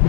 Nama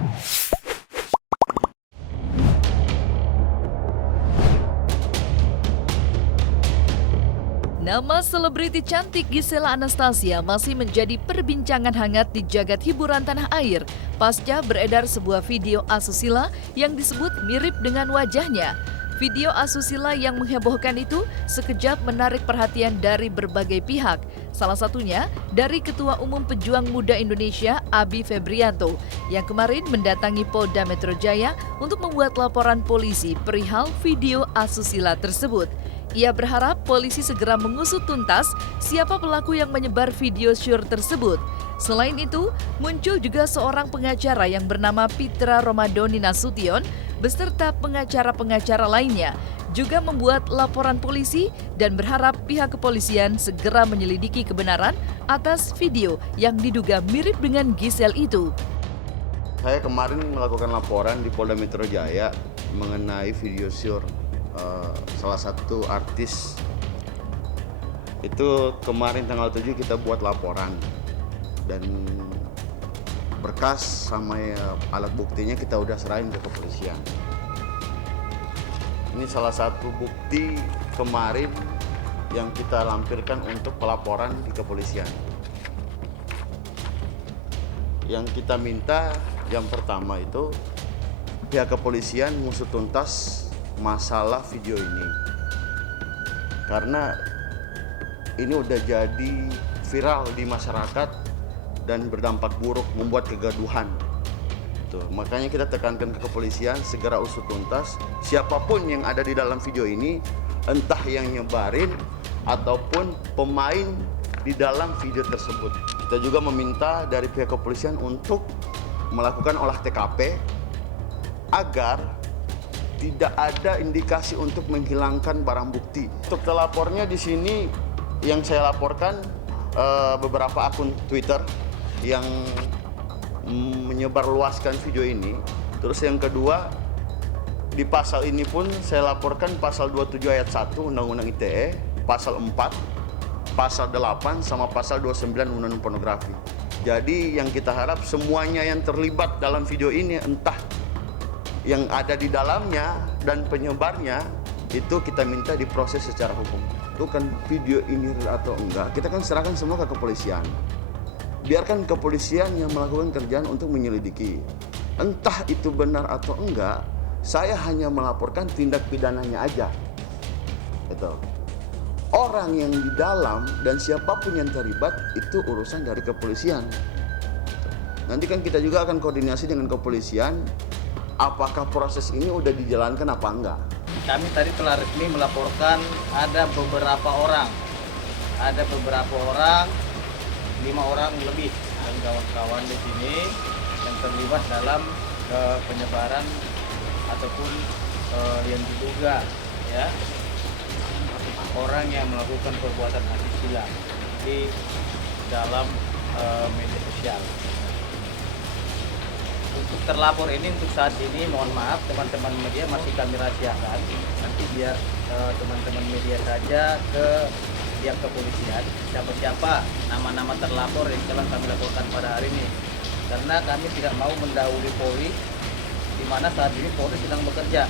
selebriti cantik Gisela Anastasia masih menjadi perbincangan hangat di jagat hiburan tanah air pasca beredar sebuah video asusila yang disebut mirip dengan wajahnya. Video asusila yang menghebohkan itu sekejap menarik perhatian dari berbagai pihak. Salah satunya dari Ketua Umum Pejuang Muda Indonesia, Abi Febrianto, yang kemarin mendatangi Polda Metro Jaya untuk membuat laporan polisi perihal video asusila tersebut. Ia berharap polisi segera mengusut tuntas siapa pelaku yang menyebar video syur tersebut. Selain itu, muncul juga seorang pengacara yang bernama Pitra Romadoni Nasution beserta pengacara-pengacara lainnya juga membuat laporan polisi dan berharap pihak kepolisian segera menyelidiki kebenaran atas video yang diduga mirip dengan Gisel itu. Saya kemarin melakukan laporan di Polda Metro Jaya mengenai video syur salah satu artis. Itu kemarin tanggal 7 kita buat laporan dan berkas sama alat buktinya kita udah serahin ke kepolisian. Ini salah satu bukti kemarin yang kita lampirkan untuk pelaporan di kepolisian. Yang kita minta yang pertama itu pihak kepolisian ngusut tuntas masalah video ini, karena ini udah jadi viral di masyarakat dan berdampak buruk, membuat kegaduhan. Tuh, makanya kita tekankan ke kepolisian segera usut tuntas siapapun yang ada di dalam video ini, entah yang nyebarin ataupun pemain di dalam video tersebut. Kita juga meminta dari pihak kepolisian untuk melakukan olah TKP agar tidak ada indikasi untuk menghilangkan barang bukti. Untuk telapornya di sini yang saya laporkan beberapa akun Twitter yang menyebarluaskan video ini. Terus yang kedua, di pasal ini pun saya laporkan pasal 27 ayat 1 Undang-Undang ITE, pasal 4, pasal 8 sama pasal 29 Undang-Undang Pornografi. Jadi yang kita harap semuanya yang terlibat dalam video ini, entah yang ada di dalamnya dan penyebarnya, itu kita minta diproses secara hukum. Itu kan video ini atau enggak, kita kan serahkan semua ke kepolisian. Biarkan kepolisian yang melakukan kerjaan untuk menyelidiki. Entah itu benar atau enggak, saya hanya melaporkan tindak pidananya aja. Itu. Orang yang di dalam dan siapapun yang terlibat itu urusan dari kepolisian. Nanti kan kita juga akan koordinasi dengan kepolisian apakah proses ini udah dijalankan apa enggak. Kami tadi telah resmi melaporkan ada beberapa orang, 5 orang lebih dan kawan-kawan di sini yang terlibat dalam penyebaran ataupun yang diduga ya orang yang melakukan perbuatan asusila di dalam media sosial. Untuk terlapor ini untuk saat ini mohon maaf teman-teman media masih kami rahasiakan. Nanti biar teman-teman media saja ke pihak kepolisian siapa-siapa nama-nama terlapor yang telah kami laporkan pada hari ini. Karena kami tidak mau mendahului Polri, di mana saat ini Polri sedang bekerja.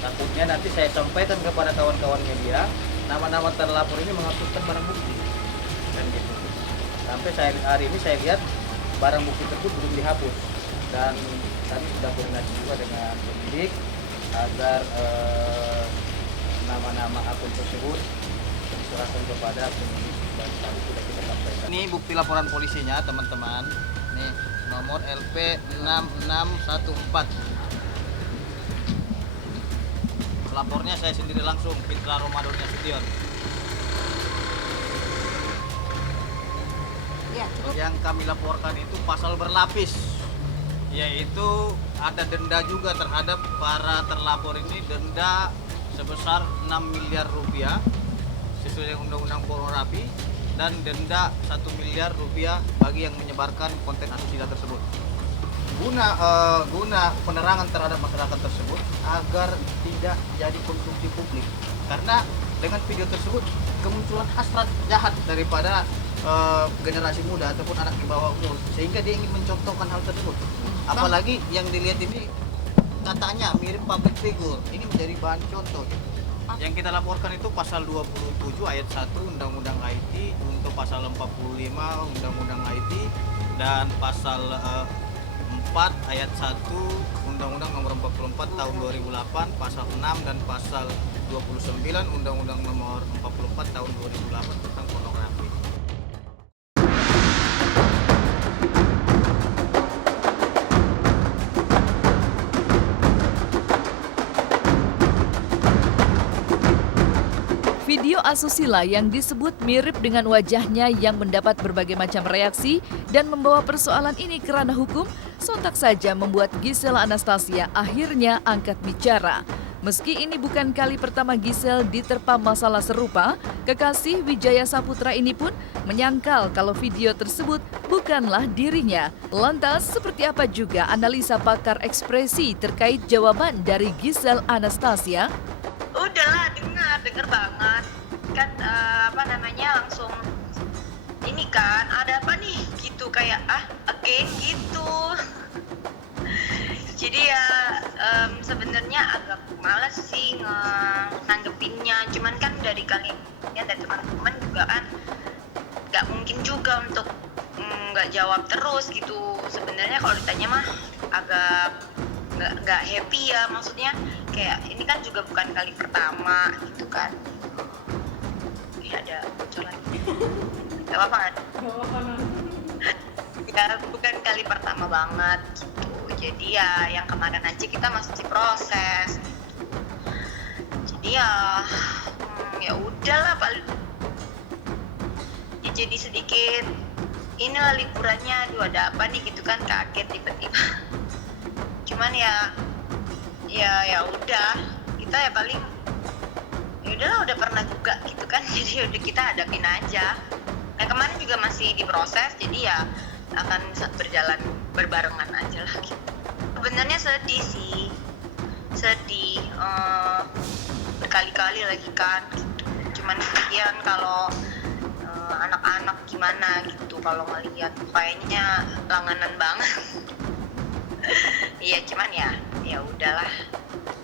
Takutnya nanti saya sampaikan kepada kawan-kawan media nama-nama terlapor ini menghapuskan barang bukti dan gitu. Sampai hari ini saya lihat barang bukti tersebut belum dihapus. Dan kami sudah koordinasi juga dengan penyidik agar nama-nama akun tersebut diserahkan kepada penyidik dan tadi sudah kita sampaikan. Ini bukti laporan polisinya teman-teman. Nih nomor LP 6614. Lapornya saya sendiri langsung, Pitra Romadoni Nasution. Ya, yang kami laporkan itu pasal berlapis, yaitu ada denda juga terhadap para terlapor ini, denda sebesar 6 miliar rupiah sesuai dengan Undang-Undang Pornografi dan denda 1 miliar rupiah bagi yang menyebarkan konten asusila tersebut. Guna penerangan terhadap masyarakat tersebut agar tidak jadi konsumsi publik, karena dengan video tersebut kemunculan hasrat jahat daripada generasi muda ataupun anak di bawah umur, sehingga dia ingin mencontohkan hal tersebut. Apalagi yang dilihat ini katanya mirip public figure. Ini menjadi bahan contoh. Yang kita laporkan itu pasal 27 ayat 1 Undang-Undang IT, untuk pasal 45 Undang-Undang IT, dan pasal 4 ayat 1 Undang-Undang Nomor 44 Tahun 2008, pasal 6 dan pasal 29 Undang-Undang Nomor 44 Tahun 2008 tentang pornografi. Video asusila yang disebut mirip dengan wajahnya yang mendapat berbagai macam reaksi dan membawa persoalan ini ke ranah hukum, sontak saja membuat Gisela Anastasia akhirnya angkat bicara. Meski ini bukan kali pertama Gisel diterpa masalah serupa, kekasih Wijaya Saputra ini pun menyangkal kalau video tersebut bukanlah dirinya. Lantas, seperti apa juga analisa pakar ekspresi terkait jawaban dari Gisel Anastasia? Udahlah, denger banget kan, langsung ini kan ada apa nih gitu, kayak again gitu. Jadi ya sebenarnya agak malas sih nanggepinnya, cuman kan dari kalian dari teman-teman juga kan nggak mungkin juga untuk nggak jawab terus gitu. Sebenarnya kalau ditanya mah agak nggak happy ya, maksudnya kayak ini kan juga bukan kali pertama gitu kan. Ini ada bocor lagi. Gak apa-apa kan? Ya bukan kali pertama banget gitu. Jadi ya yang kemarin aja kita masih proses. Jadi ya udahlah paling. Ya jadi sedikit inilah liburannya, aduh ada apa nih gitu kan, kaget tiba-tiba. Cuman ya udah, kita ya paling ya udahlah, udah pernah juga gitu kan, jadi udah kita hadapin aja. Nah kemarin juga masih diproses, jadi ya akan berjalan berbarengan aja lah gitu. Sebenarnya sedih berkali-kali lagi kan gitu. Cuman kemudian kalau anak-anak gimana gitu kalau ngeliat, kayaknya langganan banget. Iya, cuman ya udahlah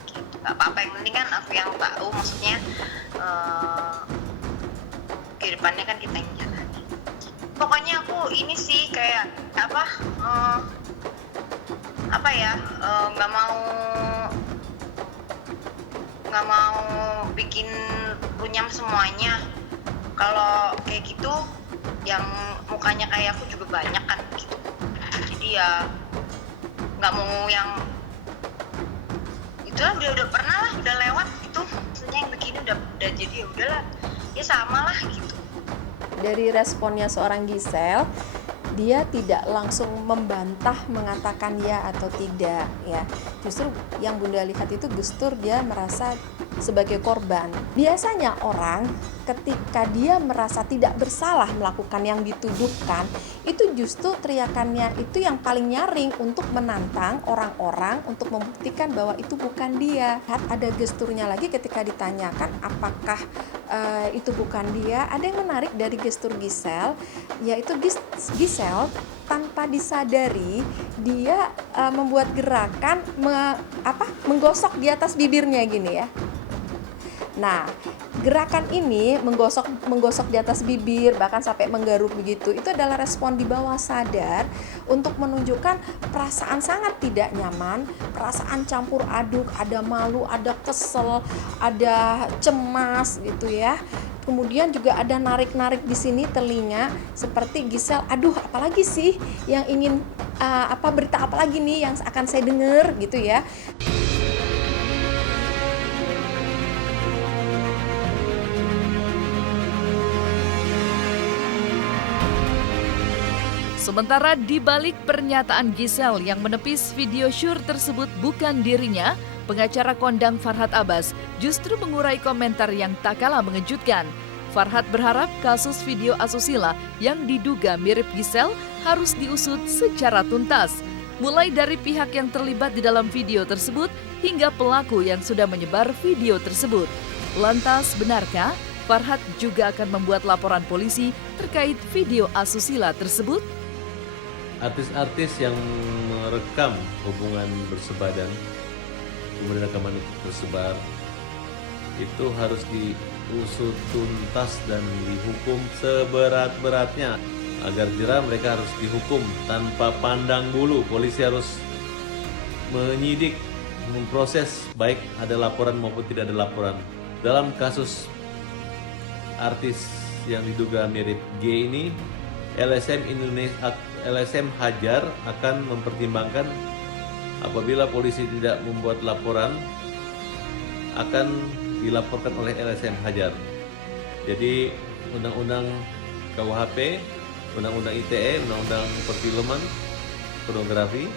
gitu. Gak apa-apa, yang penting kan aku yang tahu, maksudnya kehidupannya kan kita yang jalani. Pokoknya aku ini sih kayak nggak mau bikin runyam semuanya. Kalau kayak gitu yang mukanya kayak aku juga banyak kan gitu, jadi ya nggak mau yang itulah, udah pernah lah, udah lewat gitu, maksudnya yang begini udah jadi ya udahlah, ya sama lah gitu. Dari responnya seorang Gisel, dia tidak langsung membantah mengatakan ya atau tidak ya. Justru yang Bunda lihat itu Gustur dia merasa sebagai korban. Biasanya orang ketika dia merasa tidak bersalah melakukan yang dituduhkan, itu justru teriakannya itu yang paling nyaring untuk menantang orang-orang untuk membuktikan bahwa itu bukan dia. Ada gesturnya lagi ketika ditanyakan apakah itu bukan dia. Ada yang menarik dari gestur Gisel, yaitu Gisel tanpa disadari dia membuat gerakan menggosok di atas bibirnya gini ya. Nah, gerakan ini menggosok di atas bibir, bahkan sampai menggaruk begitu, itu adalah respon di bawah sadar untuk menunjukkan perasaan sangat tidak nyaman, perasaan campur aduk, ada malu, ada kesel, ada cemas gitu ya. Kemudian juga ada narik-narik di sini telinga, seperti Gisel, aduh apalagi sih yang ingin berita apa lagi nih yang akan saya dengar gitu ya. Sementara di balik pernyataan Gisel yang menepis video syur tersebut bukan dirinya, pengacara kondang Farhad Abbas justru mengurai komentar yang tak kalah mengejutkan. Farhad berharap kasus video asusila yang diduga mirip Gisel harus diusut secara tuntas, mulai dari pihak yang terlibat di dalam video tersebut hingga pelaku yang sudah menyebar video tersebut. Lantas, benarkah Farhad juga akan membuat laporan polisi terkait video asusila tersebut? artis-artis yang merekam hubungan bersebadan, kemudian rekaman itu tersebar, itu harus diusut tuntas dan dihukum seberat-beratnya. Agar jerah, mereka harus dihukum tanpa pandang bulu. Polisi harus menyidik, memproses baik ada laporan maupun tidak ada laporan. Dalam kasus artis yang diduga mirip G ini, LSM Hajar akan mempertimbangkan apabila polisi tidak membuat laporan, akan dilaporkan oleh LSM Hajar. Jadi Undang-Undang KUHP, Undang-Undang ITE, Undang-Undang Perfilman, Pornografi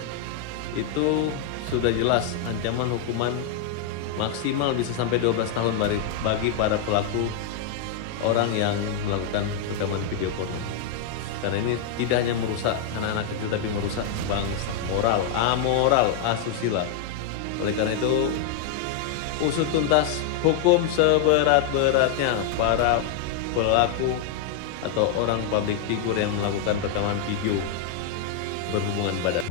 itu sudah jelas ancaman hukuman maksimal bisa sampai 12 tahun bagi para pelaku orang yang melakukan rekaman video porno. Karena ini tidak hanya merusak anak-anak kecil tapi merusak bangsa, moral, amoral, asusila. Oleh karena itu usut tuntas, hukum seberat-beratnya para pelaku atau orang public figure yang melakukan rekaman video berhubungan badan.